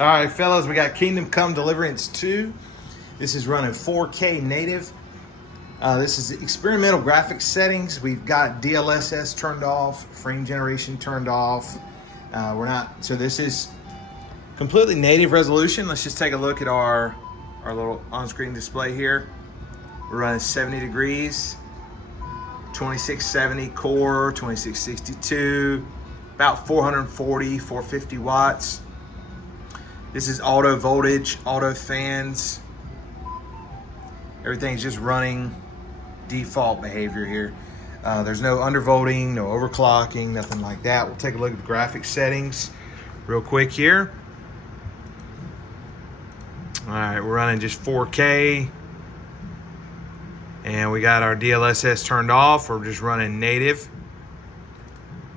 All right, fellas, we got Kingdom Come Deliverance 2. This is running 4K native. This is experimental graphics settings. We've got DLSS turned off, frame generation turned off. So this is completely native resolution. Let's just take a look at our little on-screen display here. We're running 70 degrees, 2670 core, 2662, about 440, 450 watts. This is auto voltage, auto fans. Everything's just running default behavior here. There's no undervolting, no overclocking, nothing like that. We'll take a look at the graphics settings real quick here. All right, we're running just 4K. And we got our DLSS turned off. We're just running native.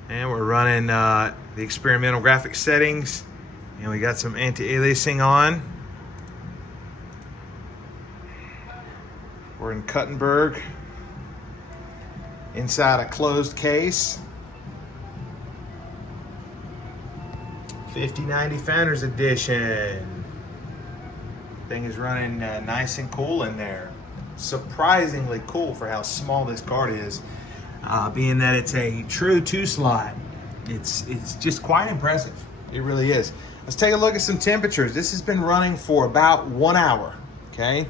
And we're running the experimental graphics settings. And we got some anti-aliasing on. We're in Cuttenberg, inside a closed case. 5090 Founders Edition. Thing is running nice and cool in there. Surprisingly cool for how small this card is. Being that it's a true 2-slot, it's just quite impressive. It really is. Let's take a look at some temperatures. This has been running for about 1 hour, okay?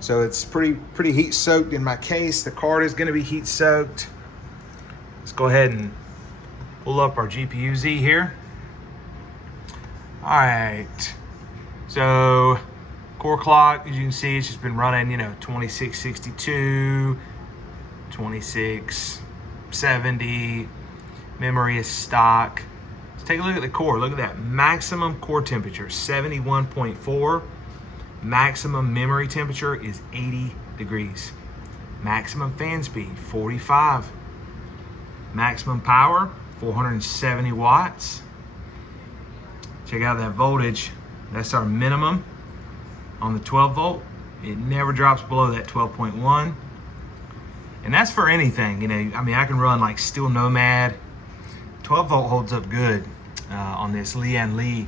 So it's pretty heat soaked in my case. The card is gonna be heat soaked. Let's go ahead and pull up our GPU Z here. All right, so core clock, as you can see, it's just been running, 2662, 2670. Memory is stock. Take a look at the core. Look at that maximum core temperature, 71.4. Maximum memory temperature is 80 degrees. Maximum fan speed, 45. Maximum power, 470 watts. Check out that voltage. That's our minimum on the 12 volt. It never drops below that 12.1. And that's for anything, I can run like Steel Nomad. 12 volt holds up good. On this Lian Li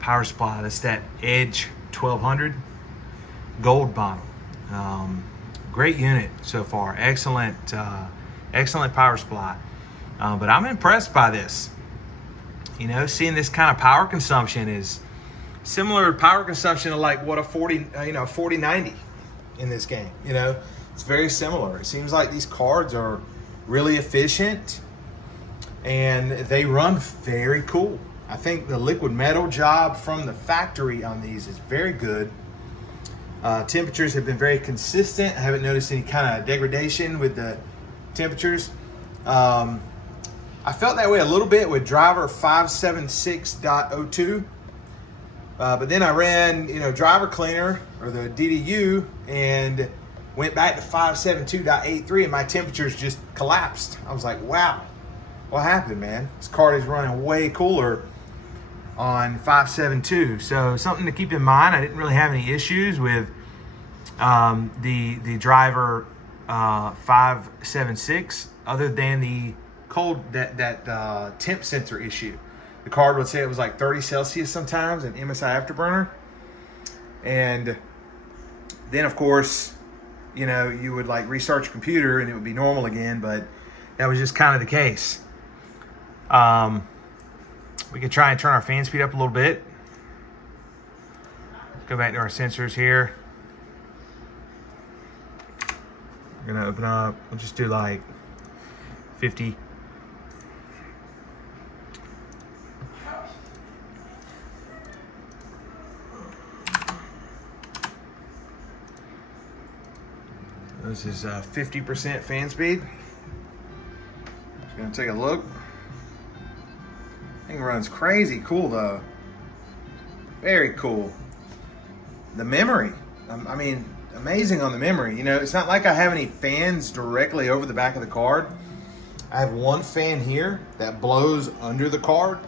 power supply. That's that Edge 1200 gold bottle. Great unit so far. Excellent power supply. But I'm impressed by this. Seeing this kind of power consumption is similar power consumption to like what a 4090 in this game. It's very similar. It seems like these cards are really efficient. And they run very cool. I think the liquid metal job from the factory on these is very good. Temperatures have been very consistent. I haven't noticed any kind of degradation with the temperatures. I felt that way a little bit with driver 576.02. But then I ran, driver cleaner or the DDU and went back to 572.83 and my temperatures just collapsed. I was like, wow. What happened, man? This card is running way cooler on 572. So something to keep in mind. I didn't really have any issues with the driver 576 other than the cold that temp sensor issue. The card would say it was like 30 Celsius sometimes in MSI Afterburner. And then of course, you would like restart your computer and it would be normal again, but that was just kind of the case. We can try and turn our fan speed up a little bit. Go back to our sensors here. We're gonna open up, we'll just do like 50. This is 50% fan speed. Just gonna take a look. Thing runs crazy cool though. Very cool. The memory, amazing on the memory. It's not like I have any fans directly over the back of the card. I have one fan here that blows under the card.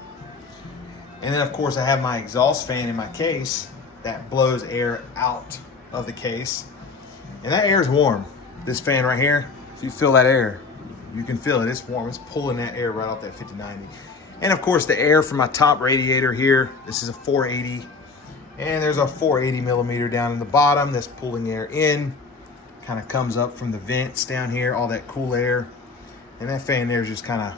And then of course I have my exhaust fan in my case that blows air out of the case. And that air is warm. This fan right here, if you feel that air, you can feel it. It's warm. It's pulling that air right off that 5090. And of course the air from my top radiator here, this is a 480, and there's a 480 millimeter down in the bottom that's pulling air in. Kind of comes up from the vents down here, all that cool air. And that fan there is just kind of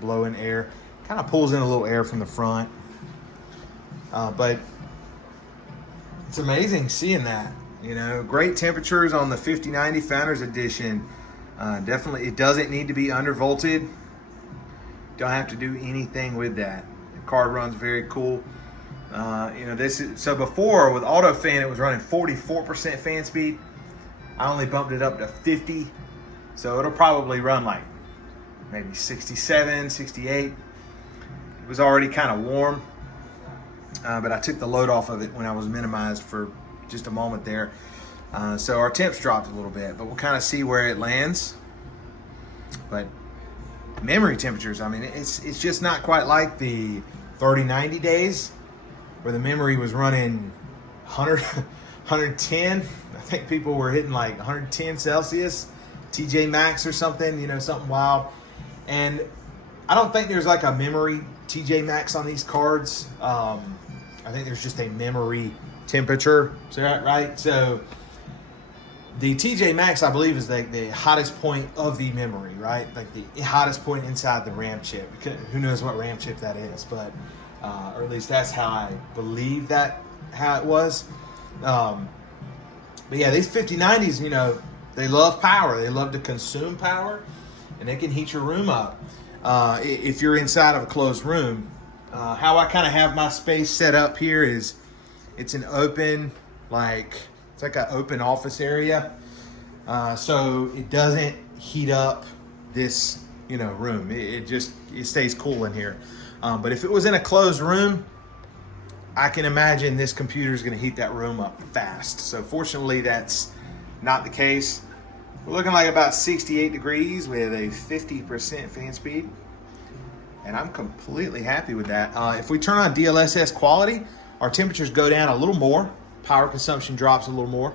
blowing air. Kind of pulls in a little air from the front. But it's amazing seeing that. You know, great temperatures on the 5090 Founders Edition. Definitely, it doesn't need to be undervolted. Don't have to do anything with that. The card runs very cool. You know, so before with auto fan, it was running 44% fan speed. I only bumped it up to 50, so it'll probably run like maybe 67, 68. It was already kind of warm, but I took the load off of it when I was minimized for just a moment there. So our temps dropped a little bit, but we'll kind of see where it lands. But memory temperatures, I mean, it's just not quite like the 3090 days where the memory was running 110. I think people were hitting like 110 Celsius, TJ Maxx or something, you know, something wild. And I don't think there's like a memory TJ Maxx on these cards. I think there's just a memory temperature. Is that right? So the TJ Maxx, I believe, is like the hottest point of the memory, right? Like the hottest point inside the RAM chip. Who knows what RAM chip that is, but or at least that's how I believe how it was. But yeah, these 5090s, you know, they love power. They love to consume power, and they can heat your room up. If you're inside of a closed room, how I kind of have my space set up here is it's an open, it's like an open office area. So it doesn't heat up this, you know, room. It stays cool in here. But if it was in a closed room, I can imagine this computer is going to heat that room up fast. So fortunately, that's not the case. We're looking like about 68 degrees with a 50% fan speed. And I'm completely happy with that. If we turn on DLSS quality, our temperatures go down a little more. Power consumption drops a little more.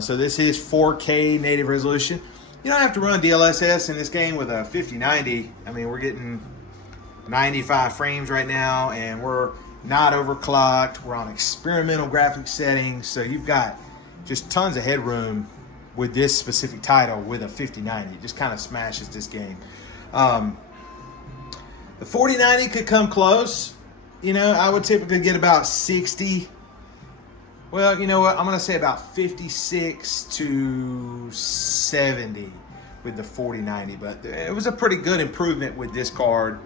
So this is 4K native resolution. You don't have to run DLSS in this game with a 5090. I mean, we're getting 95 frames right now, and we're not overclocked. We're on experimental graphics settings, so you've got just tons of headroom with this specific title with a 5090. It just kind of smashes this game. The 4090 could come close. You know, I would typically get about 60. Well, you know what? I'm going to say about 56 to 70 with the 4090. But it was a pretty good improvement with this card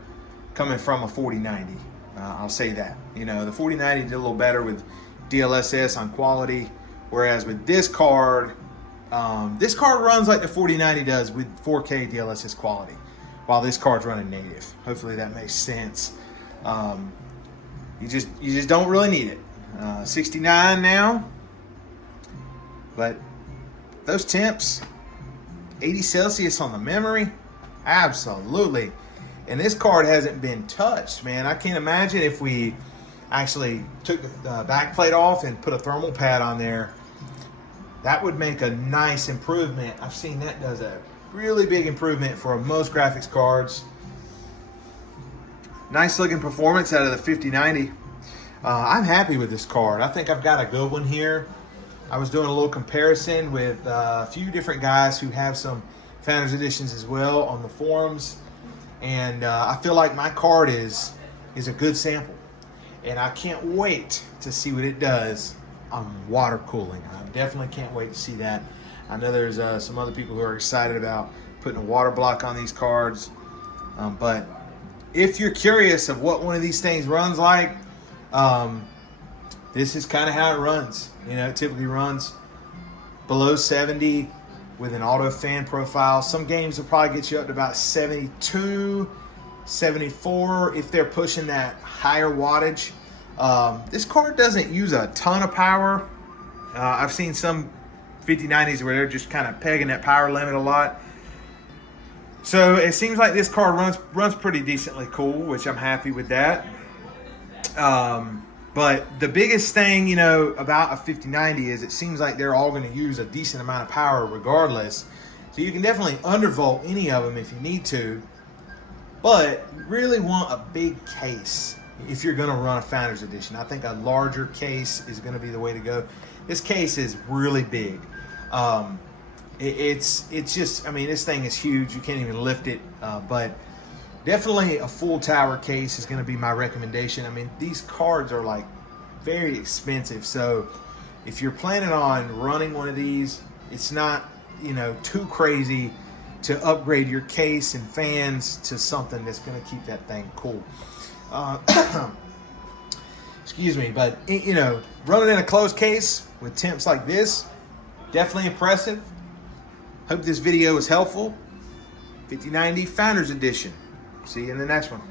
coming from a 4090. I'll say that. You know, the 4090 did a little better with DLSS on quality, whereas with this card runs like the 4090 does with 4K DLSS quality, while this card's running native. Hopefully that makes sense. You just don't really need it. 69 now, but those temps, 80 Celsius on the memory, absolutely. And this card hasn't been touched, man. I can't imagine if we actually took the back plate off and put a thermal pad on there. That would make a nice improvement. I've seen that does a really big improvement for most graphics cards. Nice looking performance out of the 5090. I'm happy with this card. I think I've got a good one here. I was doing a little comparison with a few different guys who have some Founders Editions as well on the forums. And I feel like my card is a good sample. And I can't wait to see what it does on water cooling. I definitely can't wait to see that. I know there's some other people who are excited about putting a water block on these cards. But if you're curious of what one of these things runs like, this is kind of how it runs. You know, it typically runs below 70 with an auto fan profile. Some games will probably get you up to about 72, 74 if they're pushing that higher wattage. This card doesn't use a ton of power. I've seen some 5090s where they're just kind of pegging that power limit a lot. So it seems like this card runs pretty decently cool, which I'm happy with that. But the biggest thing, you know, about a 5090 is it seems like they're all going to use a decent amount of power regardless. So you can definitely undervolt any of them if you need to. But you really want a big case if you're going to run a Founders Edition. I think a larger case is going to be the way to go. This case is really big. It's just, I mean, this thing is huge. You can't even lift it. But definitely a full tower case is going to be my recommendation. I mean, these cards are like very expensive. So if you're planning on running one of these, it's not, you know, too crazy to upgrade your case and fans to something that's going to keep that thing cool. Excuse me, but you know, running in a closed case with temps like this, definitely impressive. Hope this video was helpful. 5090 Founders Edition. See you in the next one.